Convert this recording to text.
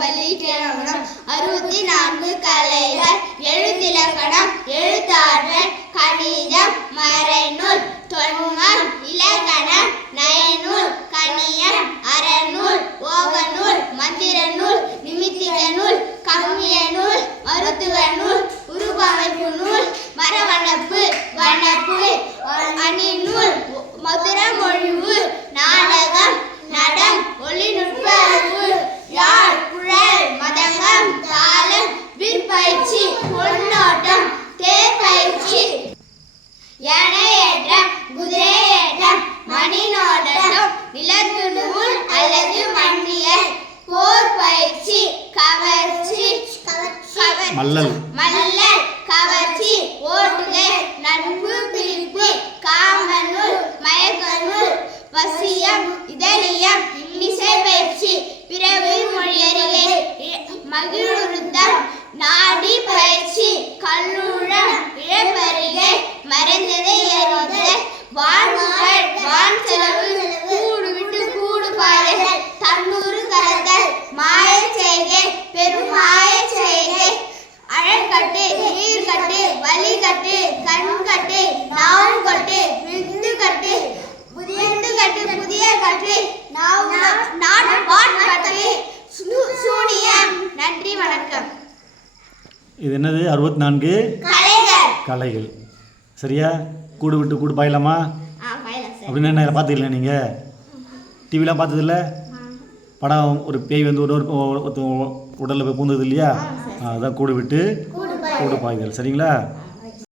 பள்ளிக்கணம் 64 கலைகள் எழுத்திலக்கணம் எழுத்தாற்றல் கணிதம் மறைநூல் தொன்மம் இலக்கணம் நயநூல் கணியம் அறநூல் ஓகநூல் மந்திரநூல் நிமித்திக நூல் கம்மிய நூல் மருத்துவ நூல் உருவமைப்பு நூல் மரவணப்பு வனப்பு அணிநூல் மதுர மொழிவு நாடகம் நடம் ஒளிநுட்ப அறிவு யாழ் குழல் மதங்கம் தாளம் விற்பயிற்சி பொன்னோட்டம் தேர்பயிற்சி யானையேற்றம் குதிரையேற்றம் மணிநோட்டம் நிலத்து நூல் அல்லது மண்ணியல் போர் பயிற்சி கவர்ச்சி மல்லல் கவர்ச்சி ஓட்டுகை நட்பு பிரிப்பு காமநூல் மயக்கநூல் வசியம் இதழியம் இன்னிசை பயிற்சி பிறவி மொழியறிகை மகிழுறுத்தம் நாடி பயிற்சி கல்லூரம் இழப்பறிகை மறைந்ததை அறிதல் வாழ்வுகள் வான் செலவு கூடு விட்டு கூடு பாதைகள் தன்னூறு கலந்தல் மாய செய்கை பெருமாய செய்கை அழற்கட்டு நீர்கட்டு வலிகட்டு கண்கட்டு நாவுகட்டு விந்துகட்டு புதிய கட்டு நாட்கட்டு சூனியம். நன்றி வணக்கம். இது என்னது 64 கலைகள் சரியா? கூடு விட்டு கூடு பாயலாமா அப்படின்னு என்ன பார்த்துக்கல? நீங்கள் டிவிலாம் பார்த்ததில்ல? படம் ஒரு பேய் வந்து ஒரு உடலில் போய் பூந்தது இல்லையா? அதுதான் கூடு விட்டு கூடு பாய்தல் சரிங்களா?